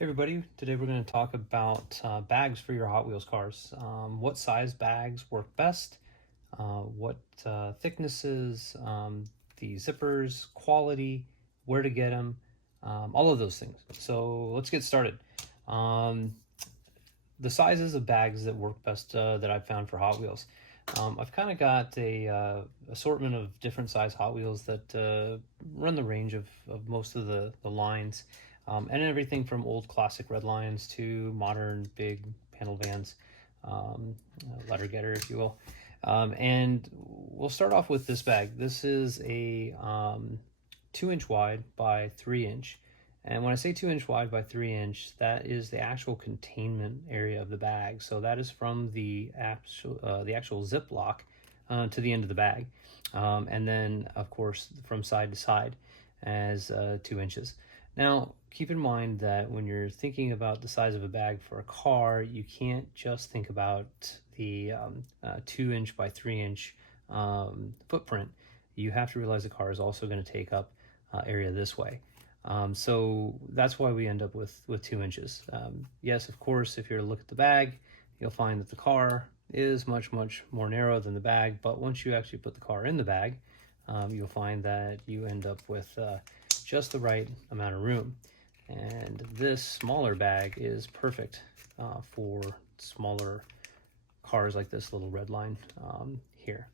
Hey everybody, today we're going to talk about bags for your Hot Wheels cars. What size bags work best, what thicknesses, the zippers, quality, where to get them, all of those things. So let's get started. Um, the sizes of bags that work best that I've found for Hot Wheels. I've kind of got a assortment of different size Hot Wheels that run the range of most of the lines, and everything from old classic red lines to modern big panel vans, letter getter, if you will. And we'll start off with this bag. This is a 2-inch wide by 3-inch. And when I say 2-inch wide by 3-inch, that is the actual containment area of the bag. So that is from the actual Ziploc to the end of the bag. And then, of course, from side to side as 2 inches. Now, keep in mind that when you're thinking about the size of a bag for a car, you can't just think about the 2-inch by 3-inch footprint. You have to realize the car is also going to take up area this way. So that's why we end up with 2 inches. Yes, of course, if you look at the bag, you'll find that the car is much more narrow than the bag, but once you actually put the car in the bag, you'll find that you end up with just the right amount of room. And this smaller bag is perfect for smaller cars like this little red line here.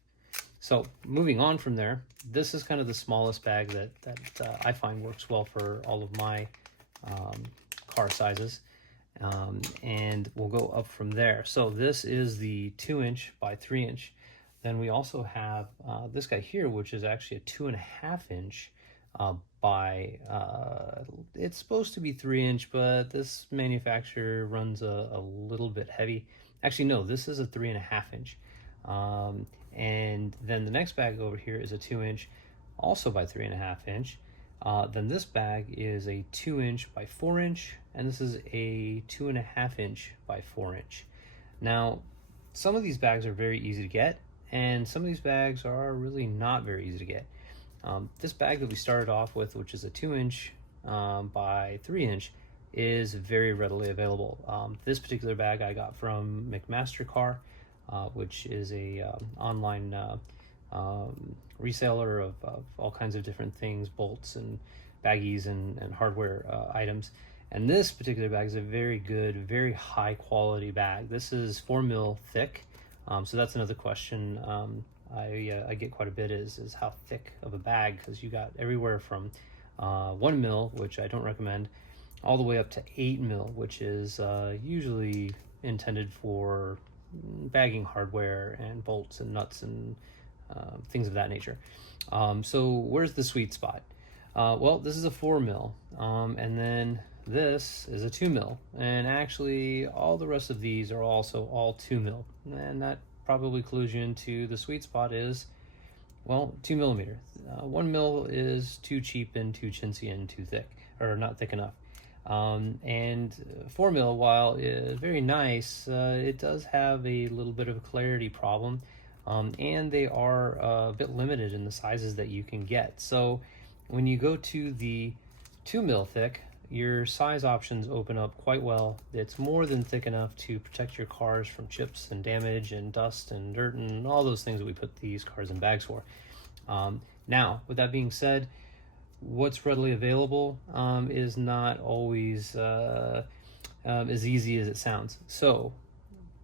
So moving on from there, this is kind of the smallest bag that I find works well for all of my car sizes. And we'll go up from there. So this is the 2-inch by 3-inch. Then we also have this guy here, which is actually a 2.5-inch by, it's supposed to be 3-inch, but this manufacturer runs a little bit heavy. Actually, no, this is a 3.5-inch. And then the next bag over here is a 2-inch, also by 3.5-inch. Then this bag is a 2-inch by 4-inch, and this is a 2.5-inch by 4-inch. Now, some of these bags are very easy to get, and some of these bags are really not very easy to get. This bag that we started off with, which is a 2-inch by 3-inch, is very readily available. This particular bag I got from McMaster-Carr, which is a online reseller of all kinds of different things, bolts and baggies and hardware items. And this particular bag is a very good, very high quality bag. This is 4 mil thick. So that's another question I get quite a bit is how thick of a bag, because you got everywhere from 1 mil, which I don't recommend, all the way up to 8 mil, which is usually intended for bagging hardware and bolts and nuts and things of that nature. So where's the sweet spot? Well, this is a 4 mil, and then this is a 2 mil, and actually all the rest of these are also all 2 mil, and that probably clues you into the sweet spot is, well, 2 millimeter. 1 mil is too cheap and too chintzy and too thick, or not thick enough. And 4 mil, while very nice, it does have a little bit of a clarity problem, and they are a bit limited in the sizes that you can get. So when you go to the 2 mil thick, your size options open up quite well. It's more than thick enough to protect your cars from chips and damage and dust and dirt and all those things that we put these cars in bags for. Now, with that being said, what's readily available is not always as easy as it sounds. So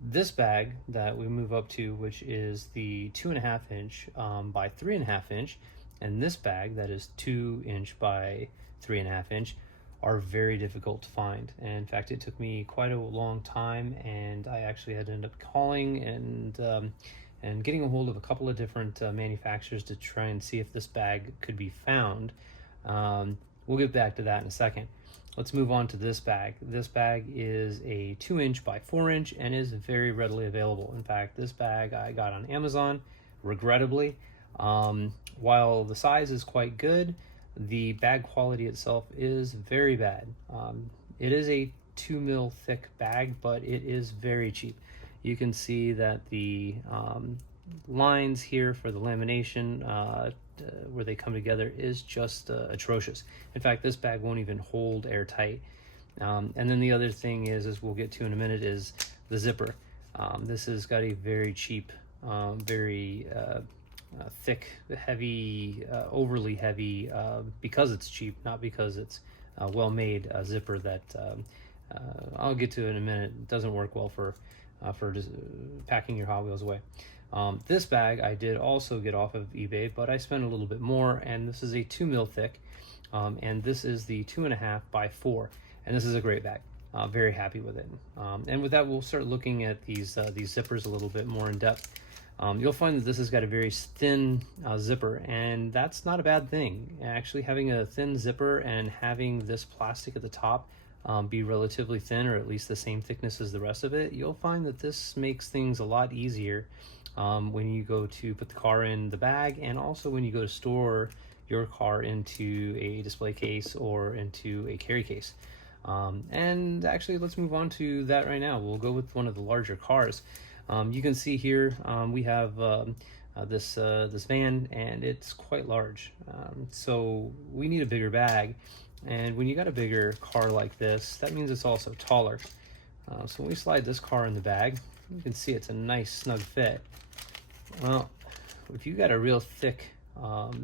this bag that we move up to, which is the 2.5-inch by 3.5-inch, and this bag that is 2-inch by 3.5-inch, are very difficult to find. And in fact, it took me quite a long time, and I actually had to end up calling and getting a hold of a couple of different manufacturers to try and see if this bag could be found. We'll get back to that in a second. Let's move on to this bag. This bag is a 2-inch by 4-inch and is very readily available. In fact, this bag I got on Amazon, regrettably. While the size is quite good, the bag quality itself is very bad. It is a 2 mil thick bag, but it is very cheap. You can see that the lines here for the lamination where they come together is just atrocious. In fact, this bag won't even hold airtight. And then the other thing is, as we'll get to in a minute, is the zipper. This has got a very cheap, very thick, heavy, overly heavy, because it's cheap, not because it's well made, zipper that I'll get to in a minute. It doesn't work well for just packing your Hot Wheels away. This bag I did also get off of eBay, but I spent a little bit more, and this is a 2 mil thick, and this is the 2.5 by 4, and this is a great bag. Very happy with it. And with that, we'll start looking at these zippers a little bit more in depth. You'll find that this has got a very thin zipper, and that's not a bad thing. Actually, having a thin zipper and having this plastic at the top be relatively thin, or at least the same thickness as the rest of it, you'll find that this makes things a lot easier when you go to put the car in the bag, and also when you go to store your car into a display case or into a carry case. And actually, let's move on to that right now. We'll go with one of the larger cars. You can see here we have this van, and it's quite large. So we need a bigger bag. And when you got a bigger car like this, that means it's also taller. So when we slide this car in the bag, you can see it's a nice snug fit. Well, if you got a real thick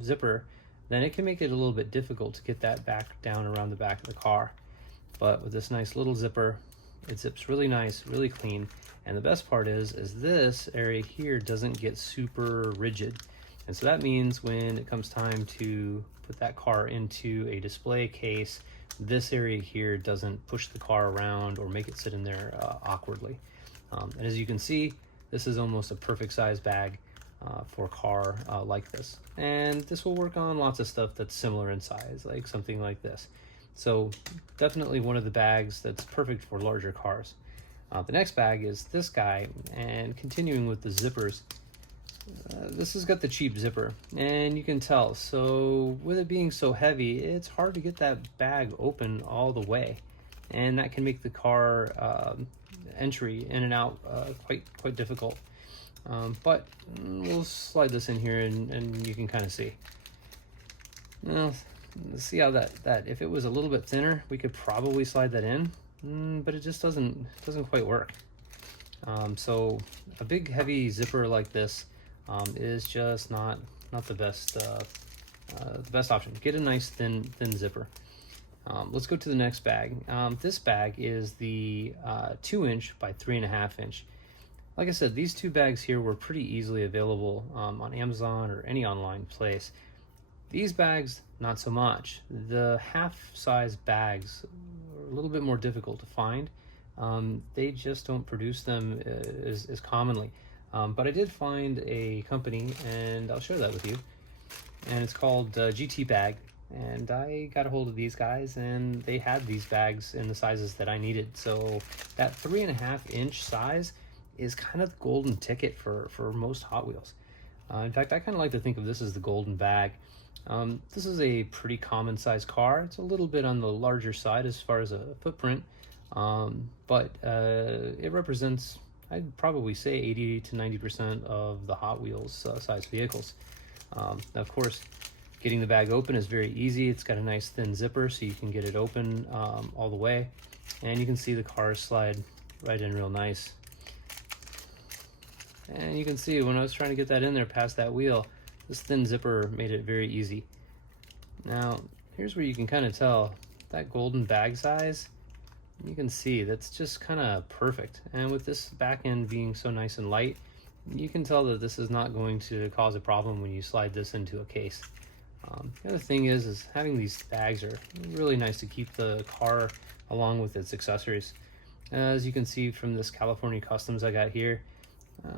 zipper, then it can make it a little bit difficult to get that back down around the back of the car. But with this nice little zipper, it zips really nice, really clean. And the best part is this area here doesn't get super rigid. And so that means when it comes time to put that car into a display case, this area here doesn't push the car around or make it sit in there awkwardly. And as you can see, this is almost a perfect size bag for a car like this. And this will work on lots of stuff that's similar in size, like something like this. So definitely one of the bags that's perfect for larger cars. The next bag is this guy, and continuing with the zippers, this has got the cheap zipper, and you can tell. So with it being so heavy, it's hard to get that bag open all the way, and that can make the car entry in and out quite difficult. But we'll slide this in here, and you can kind of see. Now, let's see how that if it was a little bit thinner, we could probably slide that in. But it just doesn't quite work. So a big heavy zipper like this is just not the best option. Get a nice thin zipper. Let's go to the next bag. This bag is the 2-inch by 3.5 inch. Like I said, these two bags here were pretty easily available on Amazon or any online place. These bags, not so much. The half-size bags are a little bit more difficult to find. They just don't produce them as commonly. But I did find a company, and I'll share that with you. And it's called GT Bag. And I got a hold of these guys, and they had these bags in the sizes that I needed. So that 3.5 inch size is kind of the golden ticket for most Hot Wheels. In fact, I kind of like to think of this as the golden bag. This is a pretty common size car. It's a little bit on the larger side as far as a footprint, but it represents, I'd probably say, 80 to 90% of the Hot Wheels size vehicles. Now, of course, getting the bag open is very easy. It's got a nice thin zipper, so you can get it open all the way, and you can see the car slide right in real nice. And you can see when I was trying to get that in there past that wheel, this thin zipper made it very easy. Now, here's where you can kind of tell that golden bag size. You can see that's just kind of perfect. And with this back end being so nice and light, you can tell that this is not going to cause a problem when you slide this into a case. The other thing is having these bags are really nice to keep the car along with its accessories. As you can see from this California Customs I got here,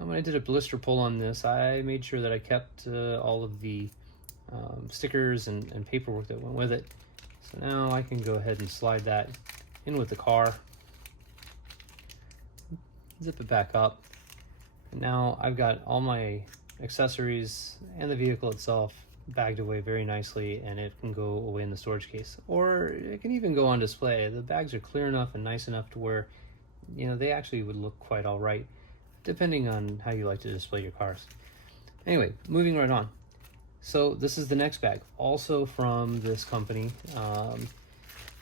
when I did a blister pull on this, I made sure that I kept all of the stickers and paperwork that went with it. So now I can go ahead and slide that in with the car, zip it back up, and now I've got all my accessories and the vehicle itself bagged away very nicely, and it can go away in the storage case, or it can even go on display. The bags are clear enough and nice enough to where, you know, they actually would look quite all right, depending on how you like to display your cars. Anyway, moving right on. So this is the next bag, also from this company.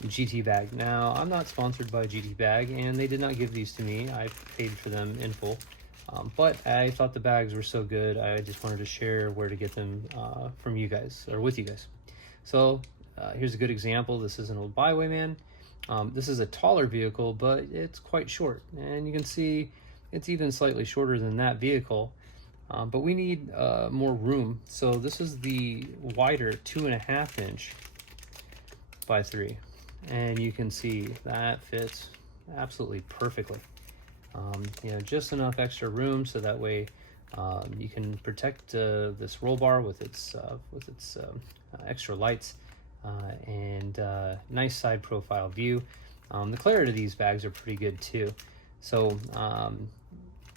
GT Bag. Now, I'm not sponsored by GT Bag, and they did not give these to me. I paid for them in full. But I thought the bags were so good, I just wanted to share where to get them from you guys, or with you guys. So here's a good example. This is an old Bywayman. This is a taller vehicle, but it's quite short. And you can see it's even slightly shorter than that vehicle. But we need more room. So this is the wider 2.5 inch by 3. And you can see that fits absolutely perfectly. You know, just enough extra room so that way you can protect this roll bar with its extra lights and nice side profile view. The clarity of these bags are pretty good too. So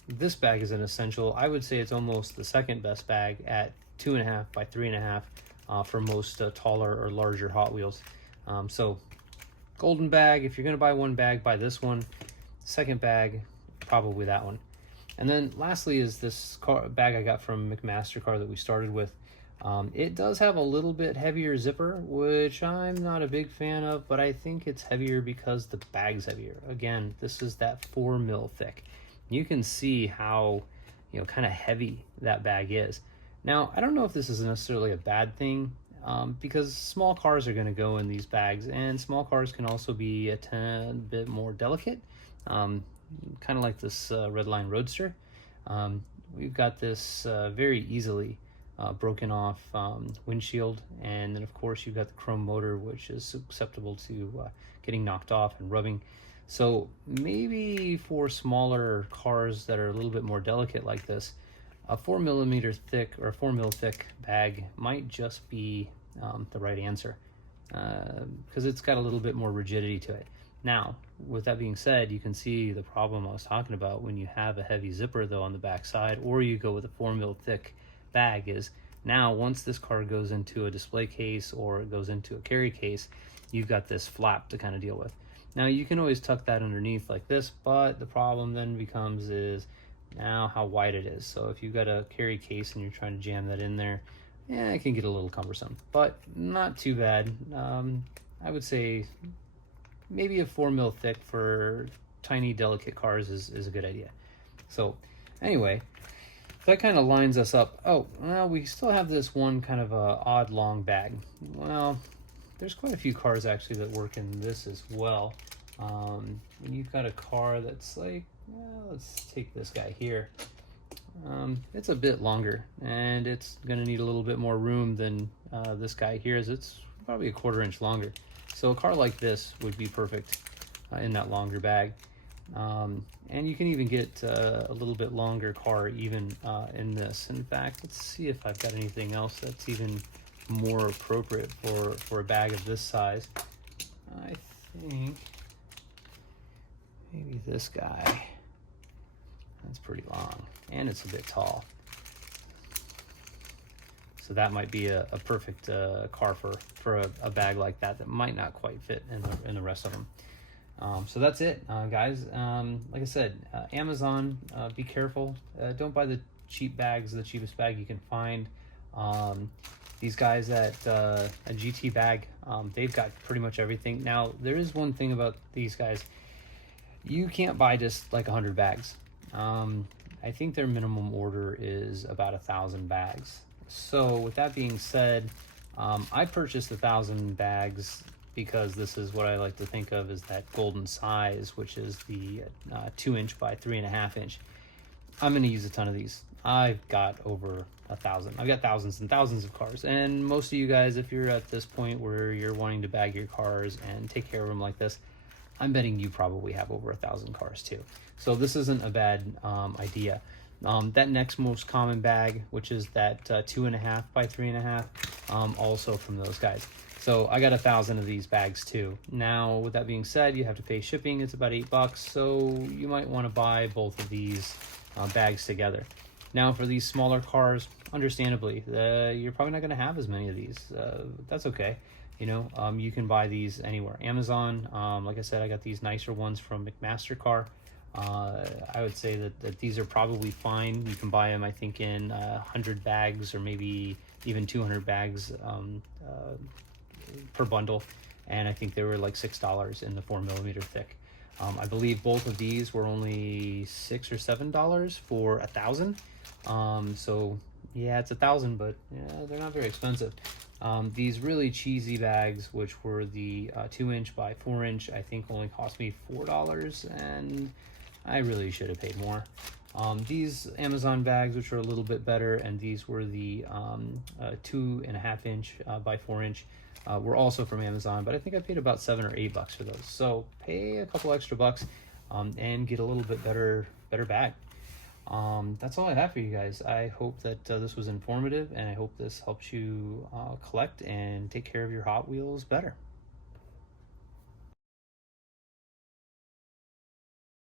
this bag is an essential. I would say it's almost the second best bag at 2.5 by 3.5 for most taller or larger Hot Wheels. So golden bag, if you're going to buy one bag, buy this one. Second bag, probably that one. And then lastly is this bag I got from McMaster-Carr that we started with. It does have a little bit heavier zipper, which I'm not a big fan of, but I think it's heavier because the bag's heavier. Again, this is that 4 mil thick. You can see how, you know, kind of heavy that bag is. Now, I don't know if this is necessarily a bad thing, because small cars are going to go in these bags, and small cars can also be a tad bit more delicate, kind of like this Redline Roadster. We've got this very easily broken off windshield, and then of course you've got the chrome motor, which is susceptible to getting knocked off and rubbing. So maybe for smaller cars that are a little bit more delicate like this, a 4 millimeter thick or 4 mil thick bag might just be the right answer, because it's got a little bit more rigidity to it. Now, with that being said, you can see the problem I was talking about when you have a heavy zipper though on the back side, or you go with a 4 mil thick bag, is now once this car goes into a display case or it goes into a carry case, you've got this flap to kind of deal with. Now you can always tuck that underneath like this, but the problem then becomes is now how wide it is. So if you've got a carry case and you're trying to jam that in there, yeah, it can get a little cumbersome, but not too bad. I would say maybe a 4 mil thick for tiny delicate cars is a good idea. So anyway, that kind of lines us up. Oh, well, we still have this one kind of a odd long bag. Well, there's quite a few cars actually that work in this as well. When you've got a car that's like, well, let's take this guy here. It's a bit longer, and it's going to need a little bit more room than this guy here, as it's probably a 1/4 inch longer. So a car like this would be perfect in that longer bag. And you can even get a little bit longer car even in this. In fact, let's see if I've got anything else that's even more appropriate for a bag of this size. I think maybe this guy. That's pretty long, and it's a bit tall. So that might be a perfect car for a bag like that might not quite fit in the rest of them. So that's it, guys. Like I said, Amazon, be careful. Don't buy the cheap bags, the cheapest bag you can find. These guys at a GT Bag, they've got pretty much everything. Now, there is one thing about these guys. You can't buy just like 100 bags. I think their minimum order is about 1,000 bags. So with that being said, I purchased 1,000 bags because this is what I like to think of as that golden size, which is the 2 inch by 3.5 inch. I'm going to use a ton of these. I've got over 1,000. I've got thousands and thousands of cars. And most of you guys, if you're at this point where you're wanting to bag your cars and take care of them like this, I'm betting you probably have over 1,000 cars too. So this isn't a bad idea. That next most common bag, which is that 2.5 by 3.5, also from those guys. So I got 1,000 of these bags too. Now, with that being said, you have to pay shipping. It's about $8, so you might want to buy both of these bags together. Now, for these smaller cars, understandably, you're probably not going to have as many of these. That's okay. You know, you can buy these anywhere. Amazon, like I said, I got these nicer ones from McMaster-Carr. I would say that these are probably fine. You can buy them, I think, in 100 bags or maybe even 200 bags per bundle. and I think they were like $6 in the 4mm thick. I believe both of these were only $6 or $7 for 1,000. So yeah, it's 1,000, but yeah, they're not very expensive. These really cheesy bags, which were the 2" by 4", I think only cost me $4, and I really should have paid more. These Amazon bags, which are a little bit better, and these were the 2.5" by 4", were also from Amazon, but I think I paid about $7 or $8 for those. So pay a couple extra bucks and get a little bit better bag. That's all I have for you guys. I hope that this was informative, and I hope this helps you collect and take care of your Hot Wheels better.